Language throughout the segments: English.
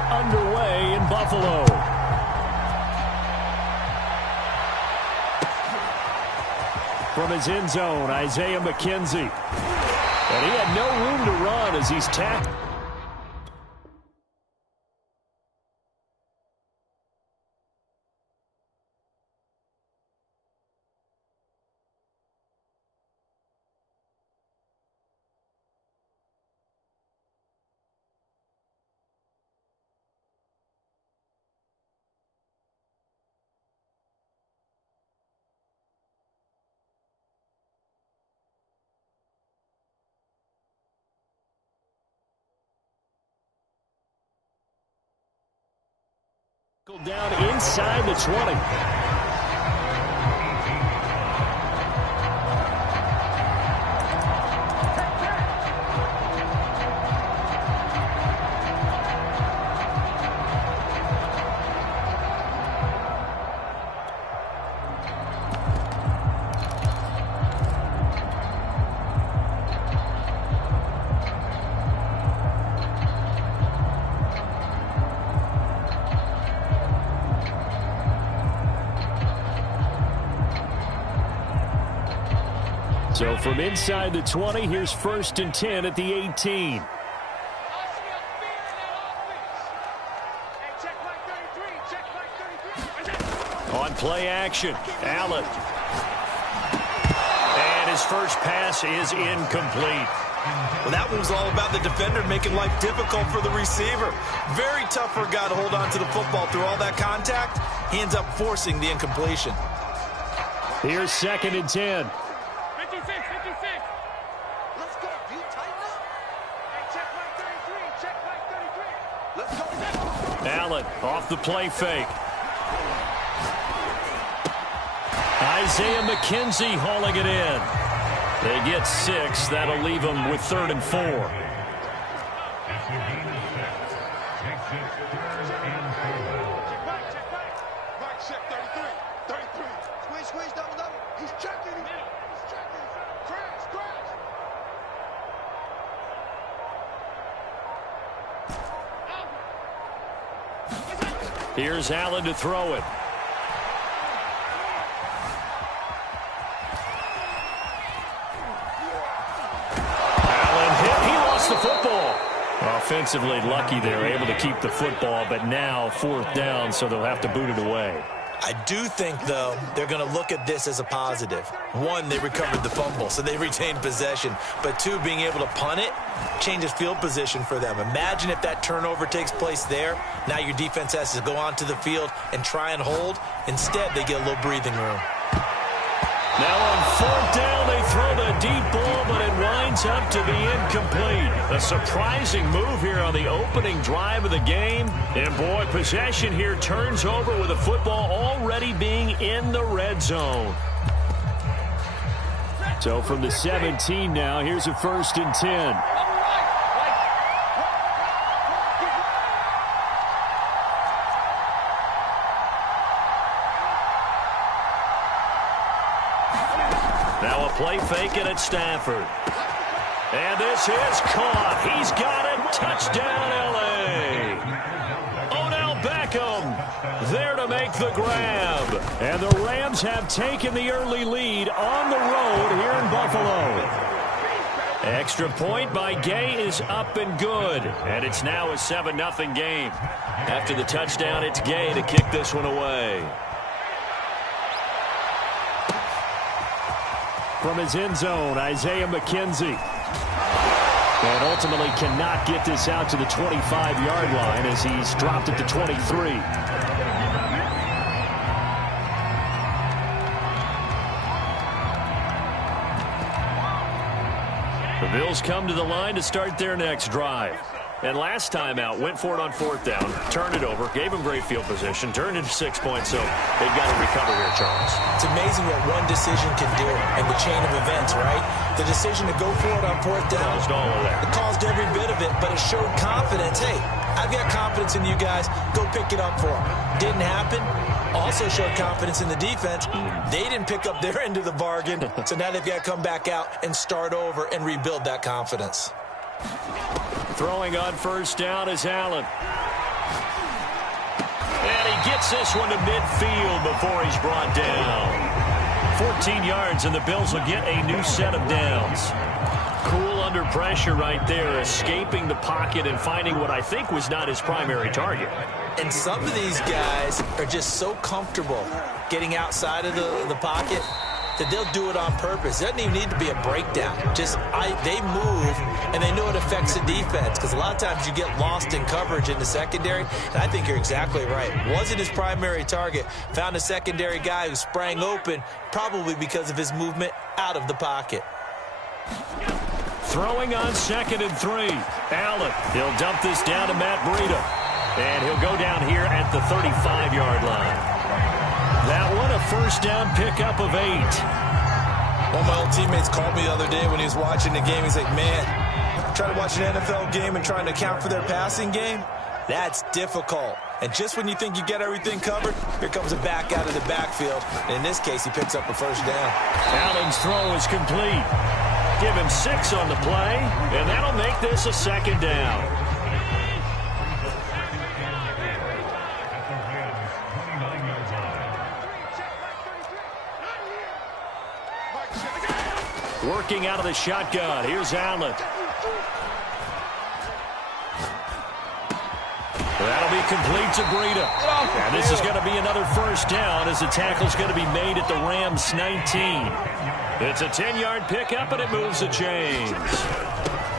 are underway in Buffalo. From his end zone, Isaiah McKenzie. And he had no room to run as he's tackled. Down inside the 20. So from inside the 20, here's 1st and 10 at the 18. On play action, Allen. And his first pass is incomplete. Well, that one was all about the defender making life difficult for the receiver. Very tough for a guy to hold on to the football through all that contact. He ends up forcing the incompletion. Here's 2nd and 10. Allen off the play fake. Isaiah McKenzie hauling it in. They get 6. That'll leave them with 3rd and 4. Here's Allen to throw it. Allen hit. He lost the football. Offensively lucky they're able to keep the football, but now 4th down, so they'll have to boot it away. I do think, though, they're going to look at this as a positive. 1, they recovered the fumble, so they retained possession. But 2, being able to punt it changes field position for them. Imagine if that turnover takes place there. Now your defense has to go onto the field and try and hold. Instead, they get a little breathing room. Now on 4th down, they throw the deep ball, but it winds up to be incomplete. A surprising move here on the opening drive of the game. And, boy, possession here turns over with the football already being in the red zone. So from the 17 now, here's a 1st and 10. Now a play fake it at Stafford. And this is caught. He's got it. Touchdown, L.A. Odell Beckham there to make the grab. And the Rams have taken the early lead on the road here in Buffalo. Extra point by Gay is up and good. And it's now a 7-0 game. After the touchdown, it's Gay to kick this one away. From his end zone, Isaiah McKenzie. And ultimately cannot get this out to the 25-yard line as he's dropped it to 23. The Bills come to the line to start their next drive. And last time out, went for it on 4th down, turned it over, gave him great field position, turned into 6 points, so they've got to recover here, Charles. It's amazing what one decision can do in the chain of events, right? The decision to go for it on 4th down, caused all of that. It caused every bit of it, but it showed confidence. Hey, I've got confidence in you guys. Go pick it up for them. Didn't happen. Also showed confidence in the defense. They didn't pick up their end of the bargain, so now they've got to come back out and start over and rebuild that confidence. Throwing on 1st down is Allen. And he gets this one to midfield before he's brought down. 14 yards, and the Bills will get a new set of downs. Cool under pressure right there, escaping the pocket and finding what I think was not his primary target. And some of these guys are just so comfortable getting outside of the pocket that they'll do it on purpose. It doesn't even need to be a breakdown. They move, and they know it affects the defense, because a lot of times you get lost in coverage in the secondary, and I think you're exactly right. Wasn't his primary target. Found a secondary guy who sprang open, probably because of his movement out of the pocket. Throwing on 2nd and 3. Allen, he'll dump this down to Matt Breida. And he'll go down here at the 35-yard line. That one, a first down pickup of 8. One of my old teammates called me the other day when he was watching the game. He's like, man, trying to watch an NFL game and trying to account for their passing game? That's difficult. And just when you think you get everything covered, here comes a back out of the backfield. And in this case, he picks up a first down. Allen's throw is complete. Give him 6 on the play, and that'll make this a 2nd down. Working out of the shotgun. Here's Allen. That'll be complete to Breida. And this is going to be another first down as the tackle's going to be made at the Rams' 19. It's a 10-yard pickup, and it moves the chains.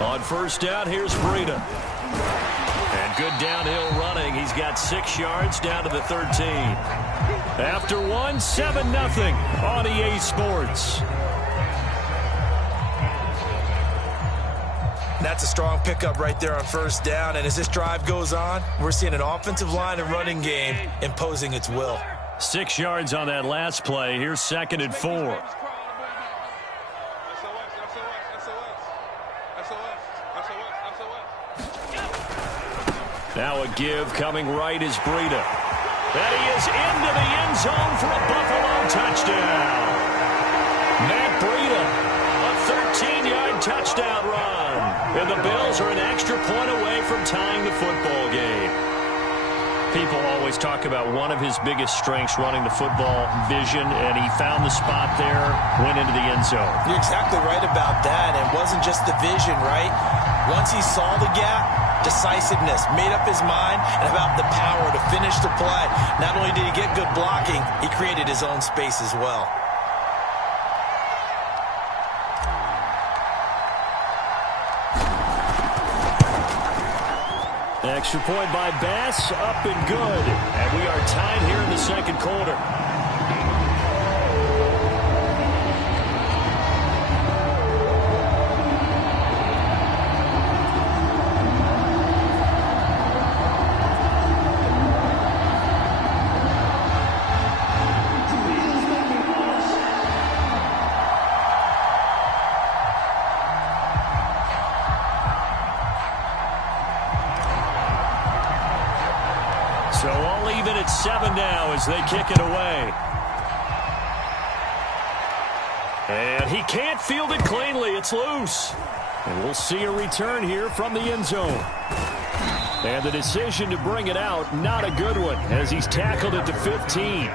On first down, here's Breida. And good downhill running. He's got 6 yards down to the 13. After one, 7-0 on EA Sports. That's a strong pickup right there on first down. And as this drive goes on, we're seeing an offensive line and running game imposing its will. 6 yards on that last play. Here's 2nd and 4. Now a give coming right is Breida. And he is into the end zone for a Buffalo touchdown. Matt Breida, a 13-yard touchdown run. And the Bills are an extra point away from tying the football game. People always talk about one of his biggest strengths, running the football, vision, and he found the spot there, went into the end zone. You're exactly right about that. It wasn't just the vision, right? Once he saw the gap, decisiveness, made up his mind, and about the power to finish the play. Not only did he get good blocking, he created his own space as well. Extra point by Bass, up and good. And we are tied here in the second quarter. So all even at 7 now as they kick it away. And he can't field it cleanly. It's loose. And we'll see a return here from the end zone. And the decision to bring it out, not a good one, as he's tackled at the 15.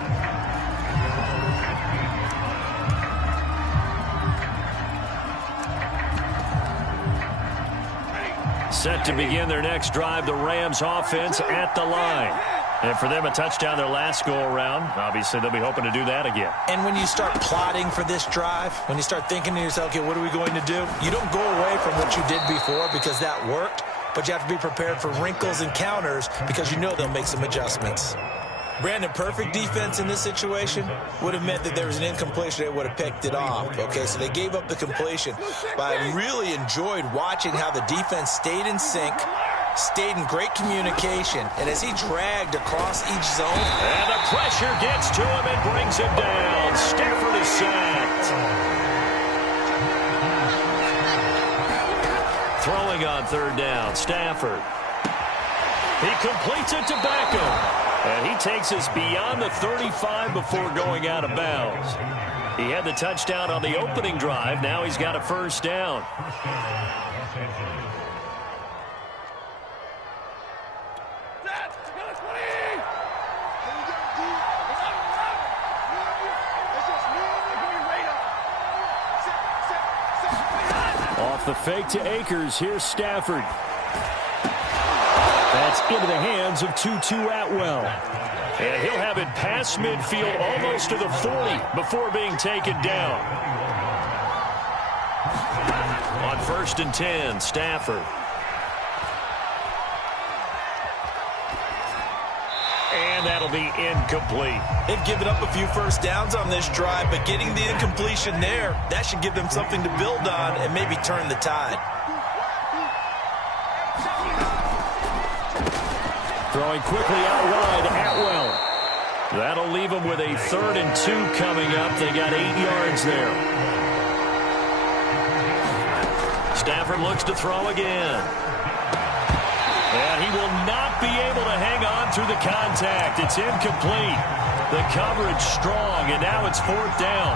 Set to begin their next drive, the Rams offense at the line. And for them, a touchdown their last go-around. Obviously, they'll be hoping to do that again. And when you start plotting for this drive, when you start thinking to yourself, okay, what are we going to do? You don't go away from what you did before because that worked, but you have to be prepared for wrinkles and counters because you know they'll make some adjustments. Brandon, perfect defense in this situation would have meant that there was an incompletion. They would have picked it off. Okay, so they gave up the completion. But I really enjoyed watching how the defense stayed in sync, stayed in great communication, and as he dragged across each zone. And the pressure gets to him and brings him down. Stafford is sacked. Throwing on third down, Stafford. He completes it to Beckham. And he takes us beyond the 35 before going out of bounds. He had the touchdown on the opening drive. Now he's got a first down. The fake to Akers. Here's Stafford. That's into the hands of Tutu Atwell. And he'll have it past midfield almost to the 40 before being taken down. On 1st and 10, Stafford. And that'll be incomplete. They've given up a few first downs on this drive, but getting the incompletion there, that should give them something to build on and maybe turn the tide. Throwing quickly out wide, Atwell. That'll leave them with a 3rd and 2 coming up. They got 8 yards there. Stafford looks to throw again. And he will not be able to hang on through the contact. It's incomplete. The coverage strong, and now it's 4th down.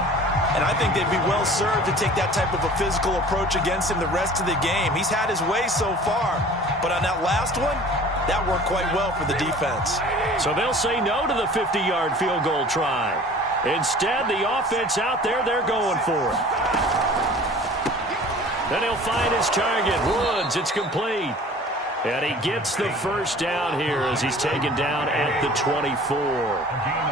And I think they'd be well served to take that type of a physical approach against him the rest of the game. He's had his way so far, but on that last one, that worked quite well for the defense. So they'll say no to the 50-yard field goal try. Instead, the offense out there, they're going for it. Then he'll find his target, Woods. It's complete. And he gets the first down here as he's taken down at the 24.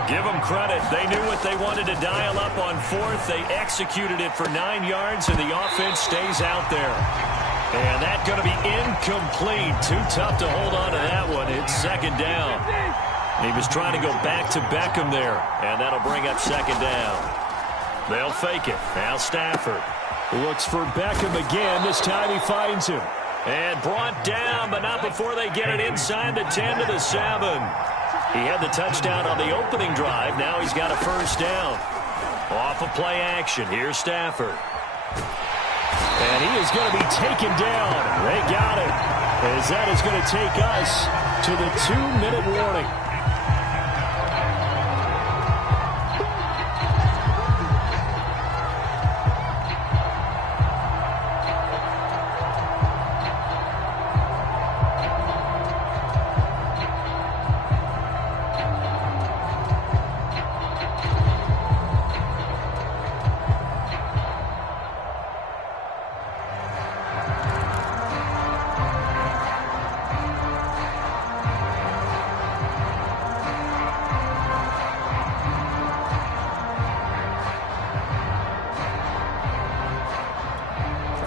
Give them credit. They knew what they wanted to dial up on 4th. They executed it for 9 yards, and the offense stays out there. And that's going to be incomplete. Too tough to hold on to that one. It's 2nd down. He was trying to go back to Beckham there, and that'll bring up 2nd down. They'll fake it. Now Stafford looks for Beckham again. This time he finds him. And brought down, but not before they get it inside the 10 to the 7. He had the touchdown on the opening drive. Now he's got a first down. Off of play action. Here's Stafford. And he is going to be taken down. They got it. As that is going to take us to the 2-minute warning.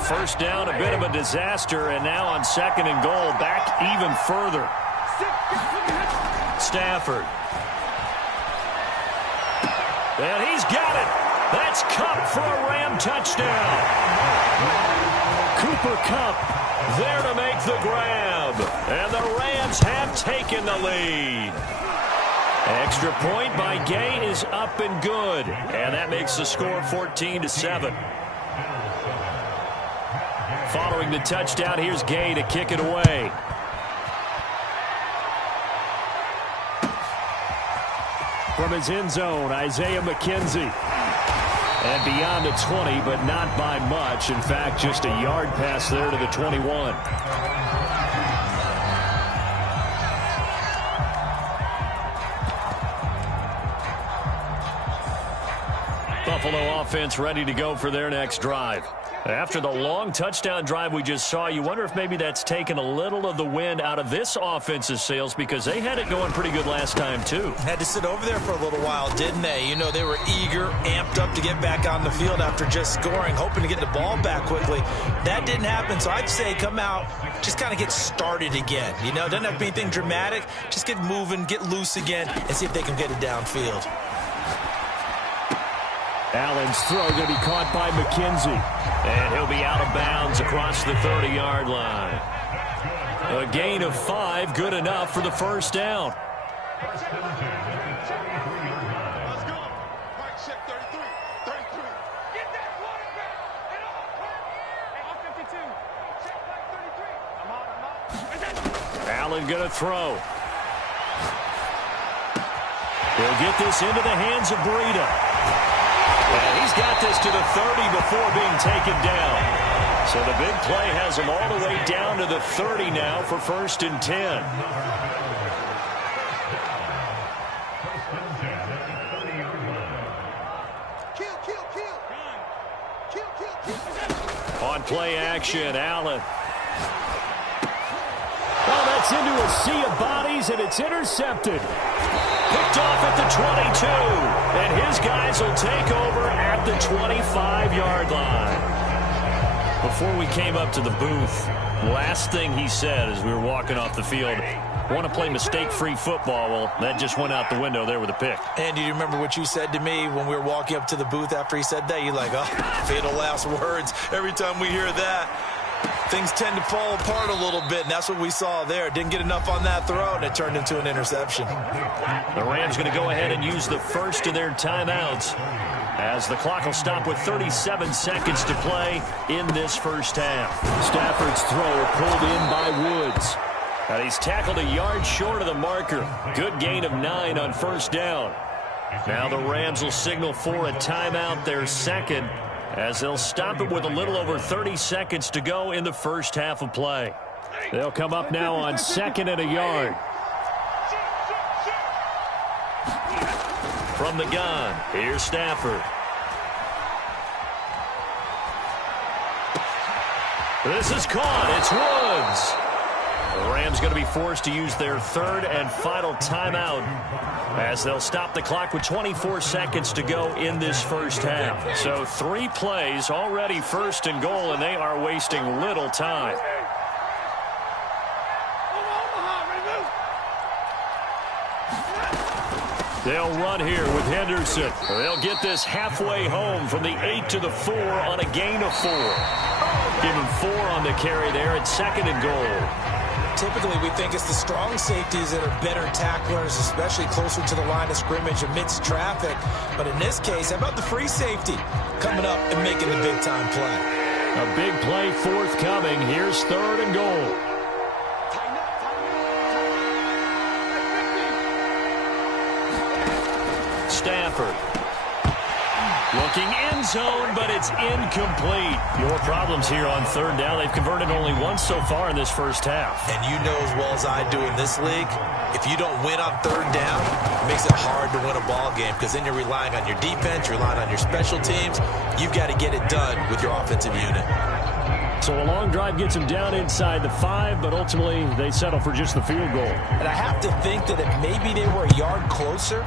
First down, a bit of a disaster, and now on 2nd and goal, back even further. Stafford. And he's got it. That's Kupp for a Ram touchdown. Cooper Kupp there to make the grab. And the Rams have taken the lead. Extra point by Gay is up and good. And that makes the score 14-7. Following the touchdown, here's Gay to kick it away. From his end zone, Isaiah McKenzie. And beyond the 20, but not by much. In fact, just a yard pass there to the 21. Buffalo offense ready to go for their next drive. After the long touchdown drive we just saw, you wonder if maybe that's taken a little of the wind out of this offense's sails, because they had it going pretty good last time, too. Had to sit over there for a little while, didn't they? You know, they were eager, amped up to get back on the field after just scoring, hoping to get the ball back quickly. That didn't happen, so I'd say come out, just kind of get started again. You know, doesn't have to be anything dramatic. Just get moving, get loose again, and see if they can get it downfield. Allen's throw going to be caught by McKenzie. And he'll be out of bounds across the 30-yard line. A gain of 5, good enough for the first down. Let's go. Right, check 33. 33. Get that quarterback. Get off. Hey, I'm 52. Check back 33. I'm out. Allen going to throw. He'll get this into the hands of Breida. And he's got this to the 30 before being taken down. So the big play has him all the way down to the 30 now for 1st and 10. On play action. Allen. Oh, that's into a sea of bodies, and it's intercepted. Picked off at the 22. And his guys will take over at the 25-yard line. Before we came up to the booth, last thing he said as we were walking off the field, want to play mistake-free football. Well, that just went out the window there with a pick. And do you remember what you said to me when we were walking up to the booth after he said that? You're like, oh, fatal last words. Every time we hear that, things tend to fall apart a little bit, and that's what we saw there. Didn't get enough on that throw, and it turned into an interception. The Rams going to go ahead and use the first of their timeouts as the clock will stop with 37 seconds to play in this first half. Stafford's throw pulled in by Woods. And he's tackled a yard short of the marker. Good gain of 9 on first down. Now the Rams will signal for a timeout, their second, as they'll stop it with a little over 30 seconds to go in the first half of play. They'll come up now on 2nd and a yard. From the gun, here's Stafford. This is caught. It's Woods. The Rams going to be forced to use their third and final timeout as they'll stop the clock with 24 seconds to go in this first half. So 3 plays already 1st and goal, and they are wasting little time. They'll run here with Henderson. They'll get this halfway home from the 8 to the 4 on a gain of 4. Give him 4 on the carry there at 2nd and goal. Typically, we think it's the strong safeties that are better tacklers, especially closer to the line of scrimmage amidst traffic. But in this case, how about the free safety coming up and making the big-time play? A big play forthcoming. Here's 3rd and goal. Stafford. Looking end zone, but it's incomplete. Your problems here on 3rd down. They've converted only once so far in this first half. And you know as well as I do in this league, if you don't win on 3rd down, it makes it hard to win a ball game because then you're relying on your defense, you're relying on your special teams. You've got to get it done with your offensive unit. So a long drive gets them down inside the 5, but ultimately they settle for just the field goal. And I have to think that if maybe they were a yard closer,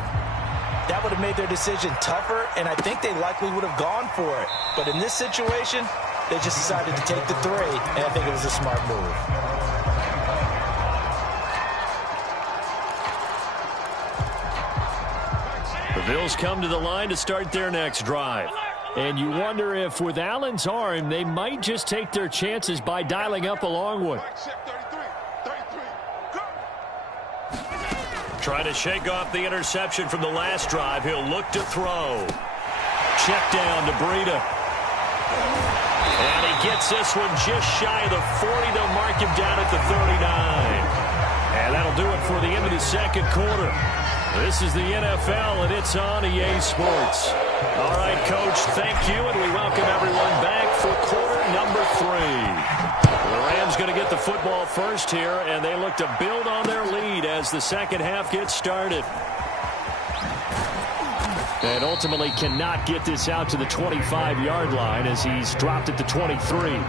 that would have made their decision tougher, and I think they likely would have gone for it. But in this situation, they just decided to take the 3, and I think it was a smart move. The Bills come to the line to start their next drive. And you wonder if with Allen's arm, they might just take their chances by dialing up a long one. Trying to shake off the interception from the last drive. He'll look to throw. Check down to Breida. And he gets this one just shy of the 40. They'll mark him down at the 39. And that'll do it for the end of the second quarter. This is the NFL, and it's on EA Sports. All right, Coach, thank you, and we welcome everyone back for quarter number 3. The Rams going to get the football first here, and they look to build on their lead as the second half gets started. And ultimately cannot get this out to the 25-yard line as he's dropped at the 23.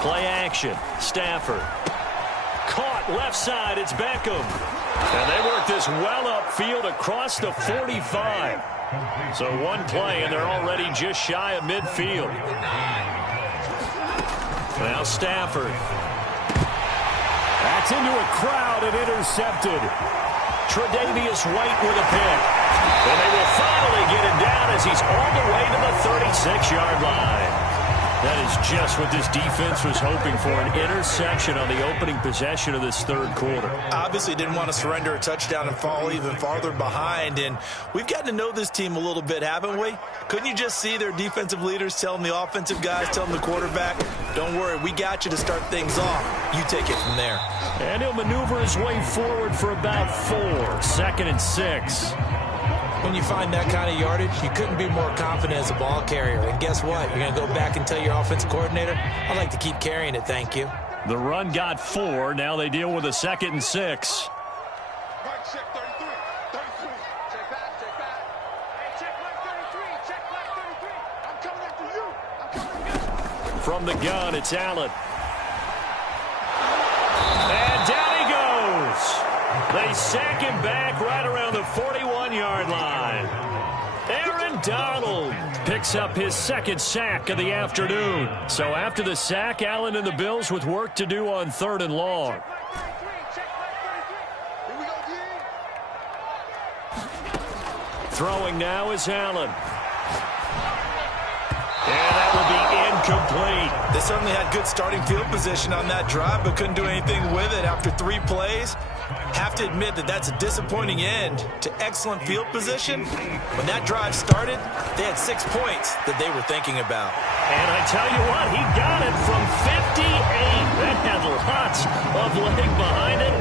Play action. Stafford. Caught left side. It's Beckham. And they work this well upfield across the 45. So one play, and they're already just shy of midfield. Now Stafford. That's into a crowd and intercepted. Tre'Davious White with a pick. And they will finally get him down as he's all the way to the 36-yard line. That is just what this defense was hoping for, an interception on the opening possession of this third quarter. Obviously didn't want to surrender a touchdown and fall even farther behind, and we've gotten to know this team a little bit, haven't we? Couldn't you just see their defensive leaders telling the offensive guys, telling the quarterback, don't worry, we got you to start things off. You take it from there. And he'll maneuver his way forward for about 4, 2nd and 6. When you find that kind of yardage, you couldn't be more confident as a ball carrier. And guess what? You're going to go back and tell your offensive coordinator, I'd like to keep carrying it, thank you. The run got 4. Now they deal with a 2nd and 6. Mike, check 33. 33. Check back. Hey, check Mike 33. Check Mike 33. I'm coming after you. I'm coming after you. From the gun, it's Allen. And down he goes. They sack him back right around the 41-yard line. Aaron Donald picks up his 2nd sack of the afternoon. So after the sack, Allen and the Bills with work to do on 3rd and long. Here we go, D. Throwing now is Allen. And that will be incomplete. They certainly had good starting field position on that drive, but couldn't do anything with it after 3 plays. Have to admit that that's a disappointing end to excellent field position. When that drive started, they had 6 points that they were thinking about. And I tell you what, he got it from 58. That had lots of leg behind it.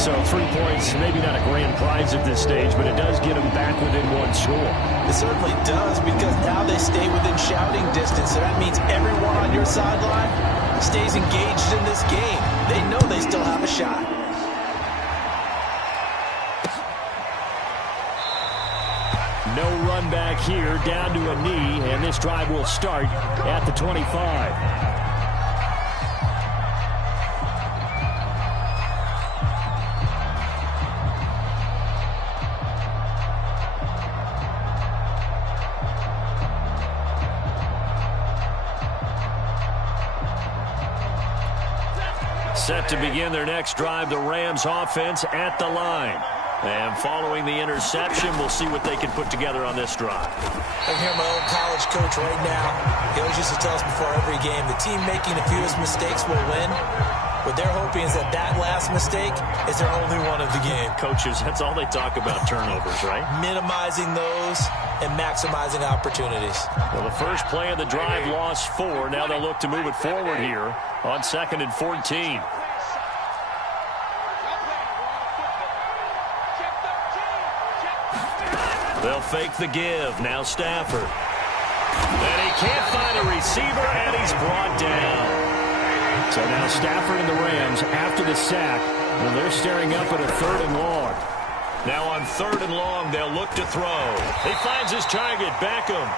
So 3 points, maybe not a grand prize at this stage, but it does get them back within 1 score. It certainly does, because now they stay within shouting distance, so that means everyone on your sideline stays engaged in this game. They know they still have a shot. No run back here, down to a knee, and this drive will start at the 25. Set to begin their next drive, the Rams offense at the line. And following the interception, we'll see what they can put together on this drive. I hear my old college coach right now. He always used to tell us before every game, the team making the fewest mistakes will win. What they're hoping is that that last mistake is their only one of the game. Coaches, that's all they talk about, turnovers, right? Minimizing those and maximizing opportunities. Well, the first play of the drive lost 4. Now they'll look to move it forward here on 2nd and 14. They'll fake the give. Now Stafford. And he can't find a receiver, and he's brought down. So now Stafford and the Rams, after the sack, well, they're staring up at a 3rd and long. Now on 3rd and long, they'll look to throw. He finds his target, Beckham.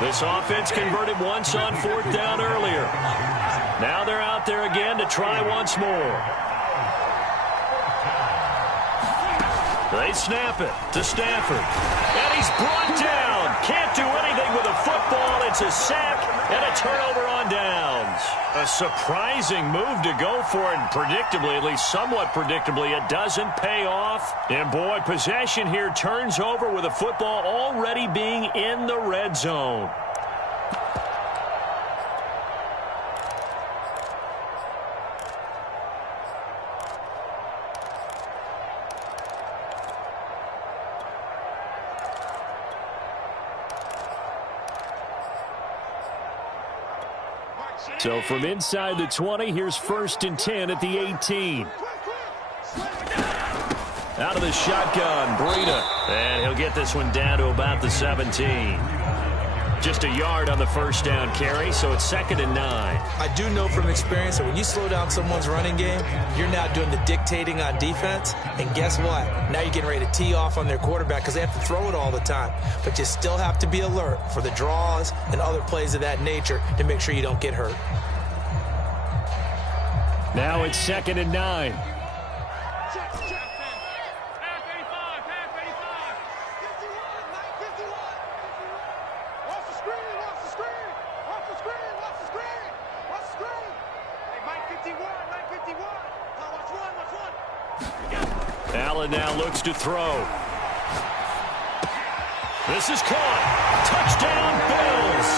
This offense converted once on 4th down earlier. Now they're out there again to try once more. They snap it to Stafford. And he's brought down. Can't do anything with a football. It's a sack and a turnover on downs. A surprising move to go for it. And predictably, at least somewhat predictably, it doesn't pay off. And boy, possession here turns over with a football already being in the red zone. So from inside the 20, here's 1st and 10 at the 18. Out of the shotgun, Breida. And he'll get this one down to about the 17. Just a yard on the 1st down carry, so it's 2nd and 9. I do know from experience that when you slow down someone's running game, you're now doing the dictating on defense. And guess what? Now you're getting ready to tee off on their quarterback because they have to throw it all the time. But you still have to be alert for the draws and other plays of that nature to make sure you don't get hurt. Now it's 2nd and 9. Allen now looks to throw. This is caught. Touchdown, Bills.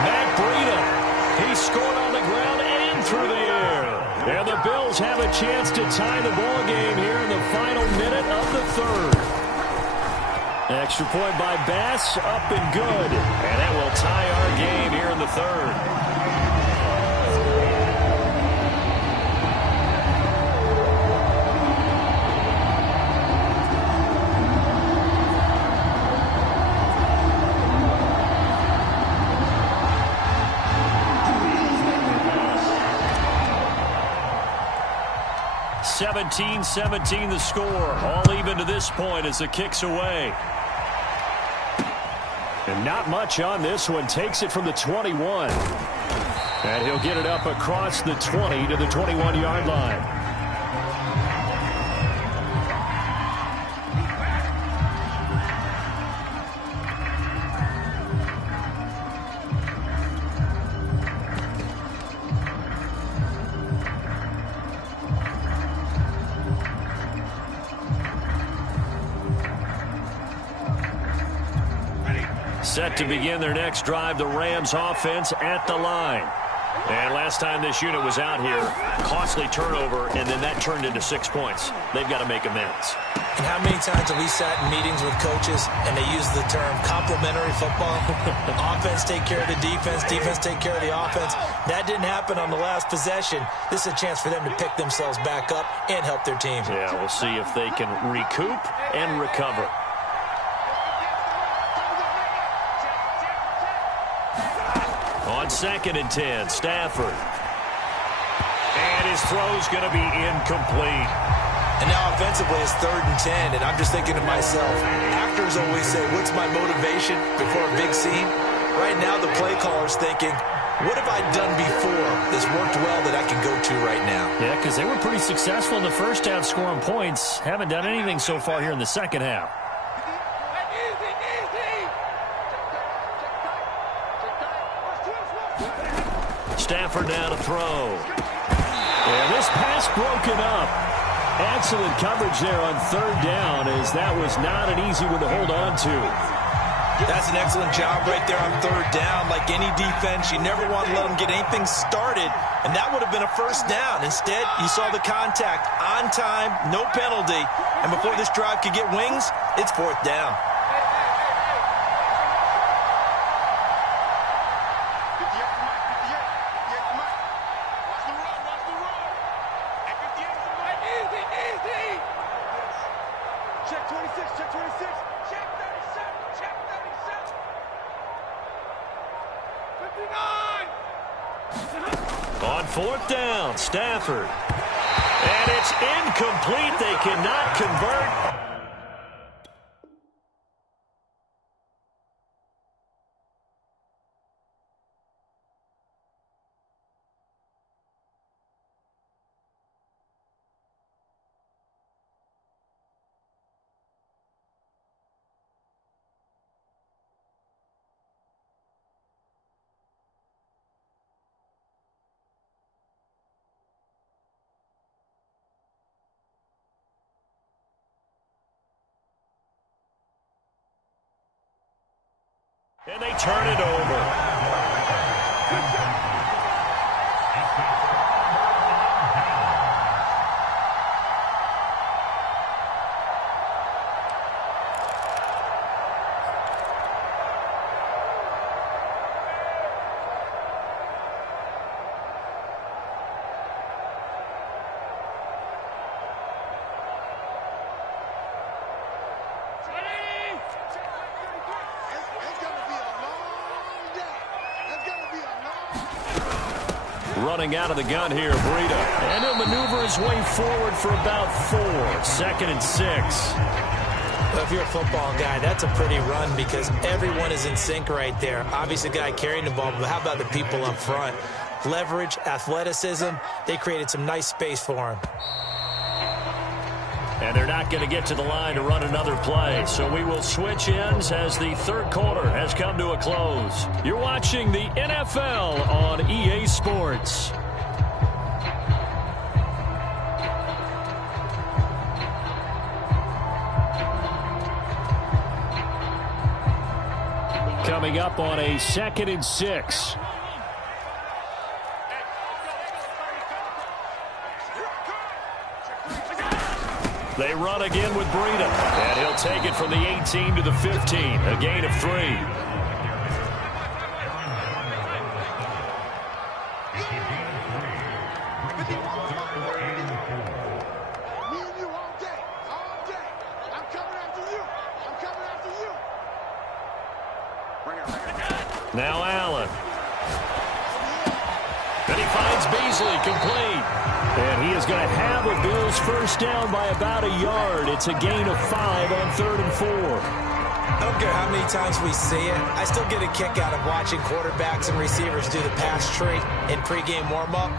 Matt Breida. He scored on the ground and through the air. And the Bills have a chance to tie the ball game here in the final minute of the 3rd. Extra point by Bass, up and good. And that will tie our game here in the 3rd. 17-17 the score. All even to this point as the kick's away. And not much on this one. Takes it from the 21. And he'll get it up across the 20 to the 21-yard line. Set to begin their next drive, the Rams offense at the line. And last time this unit was out here, costly turnover, and then that turned into 6 points. They've got to make amends. And how many times have we sat in meetings with coaches and they use the term complementary football? Offense take care of the defense, defense take care of the offense. That didn't happen on the last possession. This is a chance for them to pick themselves back up and help their team. Yeah, we'll see if they can recoup and recover. On 2nd and 10, Stafford. And his throw's going to be incomplete. And now offensively it's 3rd and 10, and I'm just thinking to myself, actors always say, what's my motivation before a big scene? Right now the play caller's thinking, what have I done before that's worked well that I can go to right now? Yeah, because they were pretty successful in the first half scoring points. Haven't done anything so far here in the second half. Stafford now to throw. And this pass broken up. Excellent coverage there on 3rd down, as that was not an easy one to hold on to. That's an excellent job right there on 3rd down. Like any defense, you never want to let them get anything started, and that would have been a 1st down. Instead, you saw the contact on time, no penalty, and before this drive could get wings, it's 4th down. Check 26, check 26, check 37, check 37. 59! On 4th down, Stafford. And it's incomplete. They cannot convert. And they turn it over. Running out of the gun here, Breida. And he'll maneuver his way forward for about 4. 2nd and 6. Well, if you're a football guy, that's a pretty run because everyone is in sync right there. Obviously, the guy carrying the ball, but how about the people up front? Leverage, athleticism, they created some nice space for him. And they're not going to get to the line to run another play. So we will switch ends as the 3rd quarter has come to a close. You're watching the NFL on EA Sports. Coming up on a 2nd and 6. They run again with Breida. And he'll take it from the 18 to the 15. A gain of 3. Now Allen. And he finds Beasley complete. And he is going to have a Bills first down by about a yard. It's a gain of 5 on 3rd and 4. I don't care how many times we see it. I still get a kick out of watching quarterbacks and receivers do the pass tree in pregame warm-up.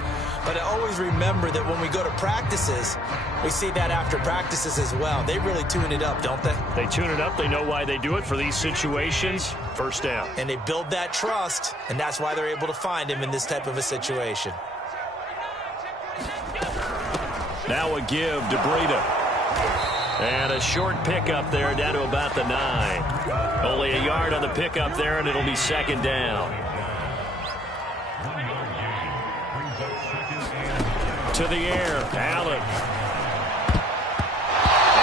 But I always remember that when we go to practices, we see that after practices as well. They really tune it up, don't they? They tune it up. They know why they do it for these situations. First down. And they build that trust, and that's why they're able to find him in this type of a situation. Now a give to Breida. And a short pickup there down to about the 9. Only a yard on the pickup there, and it'll be 2nd down. To the air, Allen.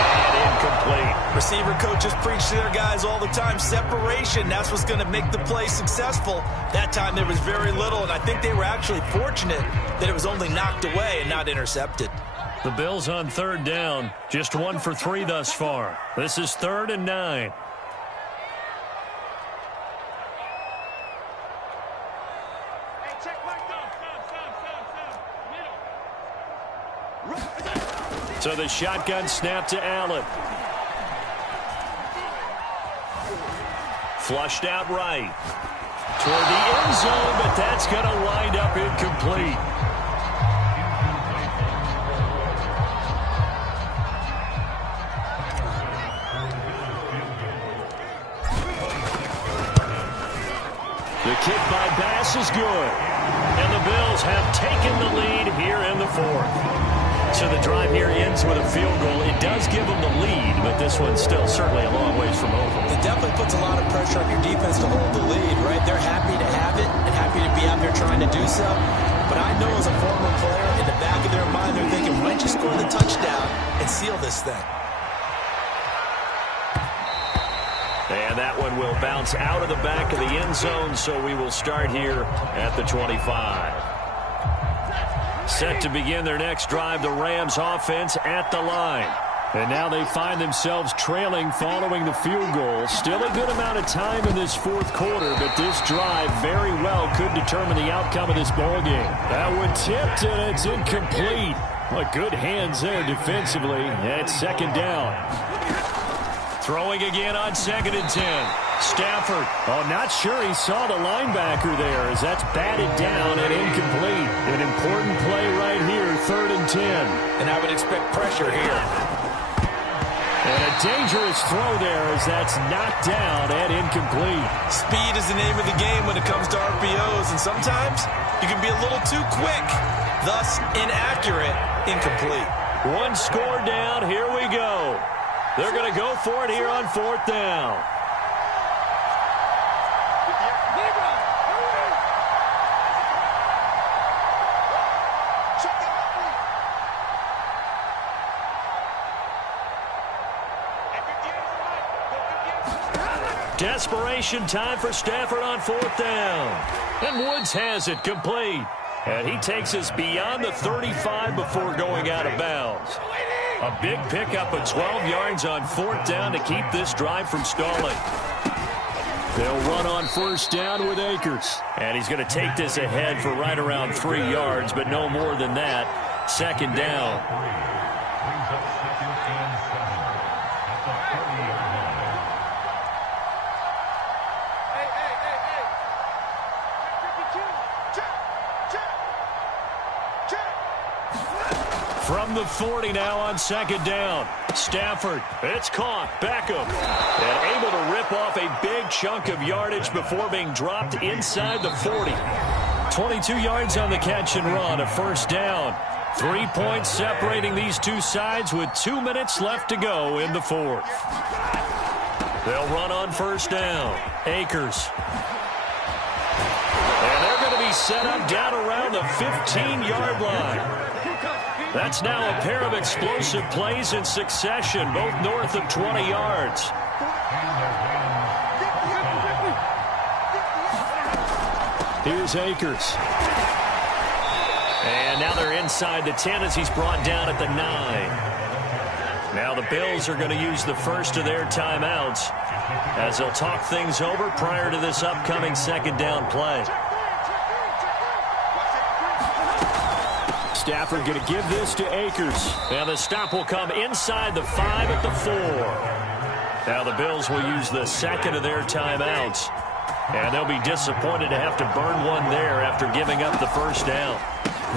And incomplete. Receiver coaches preach to their guys all the time. Separation, that's what's going to make the play successful. That time there was very little, and I think they were actually fortunate that it was only knocked away and not intercepted. The Bills on 3rd down. Just 1 for 3 thus far. This is 3rd and 9. So the shotgun snap to Allen. Flushed out right. Toward the end zone, but that's going to wind up incomplete. The kick by Bass is good. And the Bills have taken the lead here in the 4th. So the drive here ends with a field goal. It does give them the lead, but this one's still certainly a long ways from over. It definitely puts a lot of pressure on your defense to hold the lead, right? They're happy to have it and happy to be out there trying to do so. But I know as a former player, in the back of their mind, they're thinking, why don't you score the touchdown and seal this thing? And that one will bounce out of the back of the end zone, so we will start here at the 25. Set to begin their next drive, the Rams offense at the line. And now they find themselves trailing following the field goal. Still a good amount of time in this 4th quarter, but this drive very well could determine the outcome of this ballgame. That one tipped, and it's incomplete. But good hands there defensively. And it's 2nd down. Throwing again on 2nd and 10. Stafford. Oh, not sure he saw the linebacker there as that's batted down and incomplete. An important play right here, 3rd and 10. And I would expect pressure here. And a dangerous throw there as that's knocked down and incomplete. Speed is the name of the game when it comes to RPOs, and sometimes you can be a little too quick, thus inaccurate, incomplete. One score down, here we go. They're going to go for it here on 4th down. Desperation time for Stafford on 4th down. And Woods has it complete. And he takes us beyond the 35 before going out of bounds. A big pickup of 12 yards on 4th down to keep this drive from stalling. They'll run on 1st down with Akers. And he's going to take this ahead for right around 3 yards, but no more than that. 2nd down. From the 40 now on 2nd down. Stafford, it's caught. Beckham, and able to rip off a big chunk of yardage before being dropped inside the 40. 22 yards on the catch and run, a 1st down. 3 points separating these two sides with 2 minutes left to go in the 4th. They'll run on 1st down. Akers. And they're going to be set up down around the 15-yard line. That's now a pair of explosive plays in succession, both north of 20 yards. Here's Akers. And now they're inside the 10 as he's brought down at the 9. Now the Bills are going to use the first of their timeouts as they'll talk things over prior to this upcoming 2nd down play. Stafford going to give this to Akers. Now the stop will come inside the 5 at the 4. Now the Bills will use the second of their timeouts. And they'll be disappointed to have to burn one there after giving up the first down.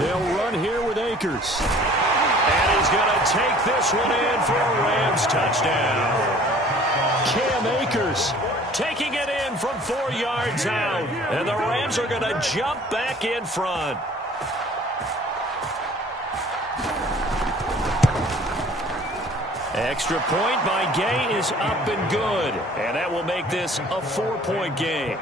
They'll run here with Akers. And he's going to take this one in for a Rams touchdown. Cam Akers taking it in from 4 yards out. And the Rams are going to jump back in front. Extra point by Gay is up and good. And that will make this a 4-point game.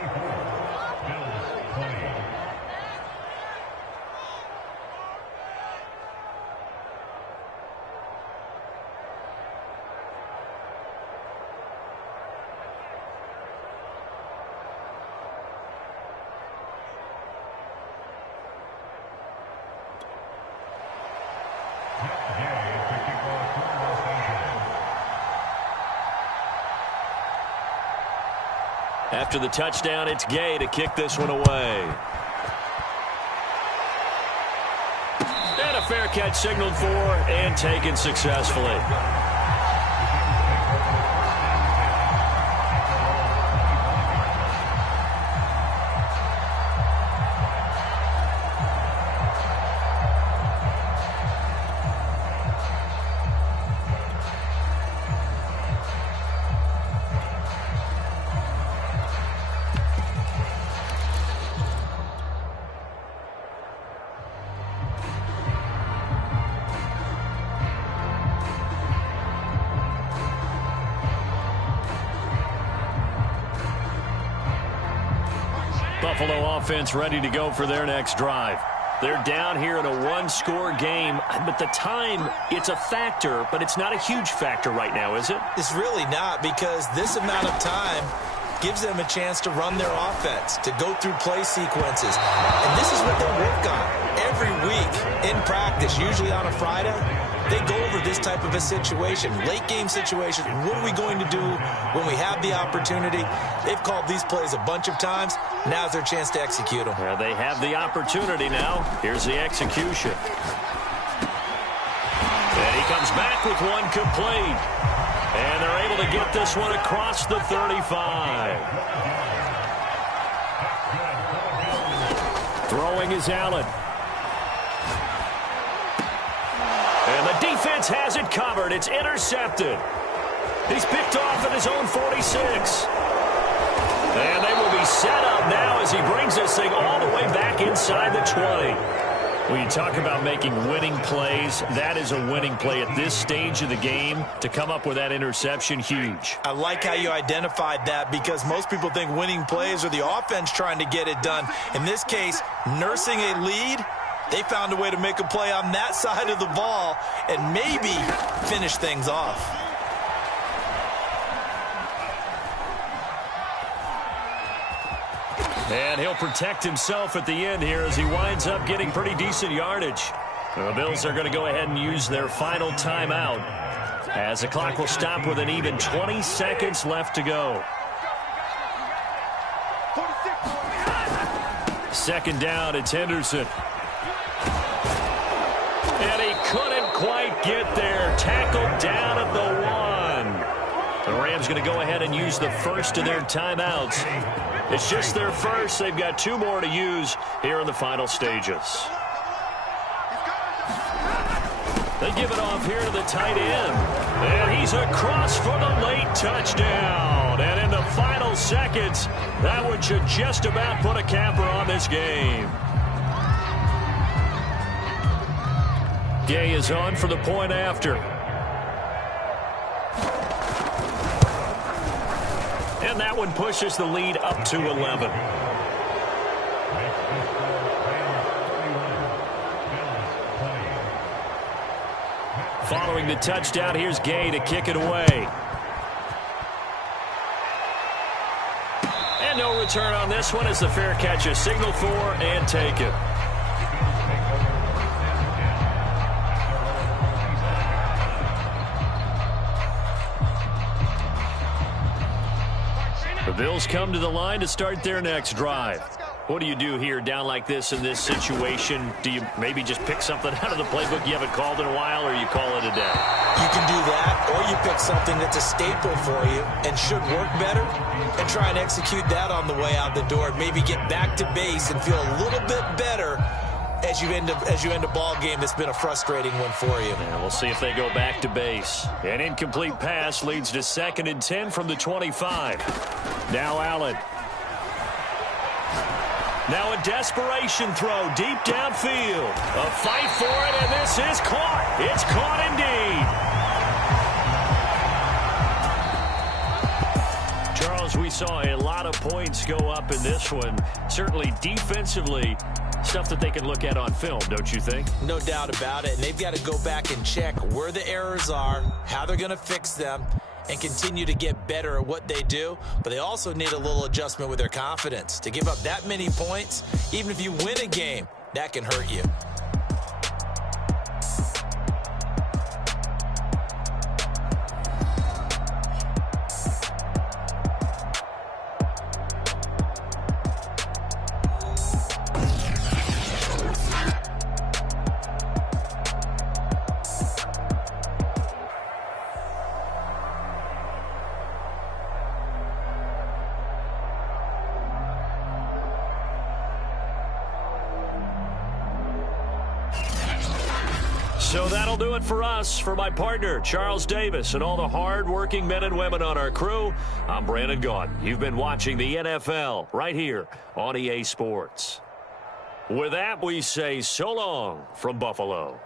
After the touchdown, it's Gay to kick this one away. And a fair catch signaled for and taken successfully. Buffalo offense ready to go for their next drive. They're down here in a one-score game, but the time, it's a factor, but it's not a huge factor right now, is it? It's really not, because this amount of time gives them a chance to run their offense, to go through play sequences. And this is what they work on every week in practice, usually on a Friday. They go over this type of a situation, late game situation. What are we going to do when we have the opportunity? They've called these plays a bunch of times. Now's their chance to execute them. Well, they have the opportunity now. Here's the execution. And he comes back with one complete. And they're able to get this one across the 35. Throwing is Allen. And the defense has it covered. It's intercepted. He's picked off at his own 46. And they will be set up now as he brings this thing all the way back inside the 20. When you talk about making winning plays, that is a winning play at this stage of the game. To come up with that interception, huge. I like how you identified that, because most people think winning plays are the offense trying to get it done. In this case, nursing a lead, they found a way to make a play on that side of the ball and maybe finish things off. And he'll protect himself at the end here as he winds up getting pretty decent yardage. The Bills are going to go ahead and use their final timeout as the clock will stop with an even 20 seconds left to go. Second down, it's Henderson. And he couldn't quite get there. Tackled down at the 1. The Rams going to go ahead and use the first of their timeouts. It's just their first. They've got 2 more to use here in the final stages. They give it off here to the tight end. And he's across for the late touchdown. And in the final seconds, that one should just about put a capper on this game. Gay is on for the point after. And that one pushes the lead up to 11. Following the touchdown, here's Gay to kick it away. And no return on this one as the fair catch is signaled for and taken. The Bills come to the line to start their next drive. What do you do here down like this in this situation? Do you maybe just pick something out of the playbook you haven't called in a while, or you call it a day? You can do that, or you pick something that's a staple for you and should work better and try and execute that on the way out the door. Maybe get back to base and feel a little bit better as you end a ball game that's been a frustrating one for you. And we'll see if they go back to base. An incomplete pass leads to 2nd and 10 from the 25. Now Allen. Now a desperation throw deep downfield. A fight for it, and this is caught. It's caught indeed. Charles, we saw a lot of points go up in this one. Certainly defensively, stuff that they can look at on film, don't you think? No doubt about it. And they've got to go back and check where the errors are, how they're going to fix them, and continue to get better at what they do. But they also need a little adjustment with their confidence. To give up that many points, even if you win a game, that can hurt you. So that'll do it for us. For my partner, Charles Davis, and all the hard-working men and women on our crew, I'm Brandon Gaudin. You've been watching the NFL right here on EA Sports. With that, we say so long from Buffalo.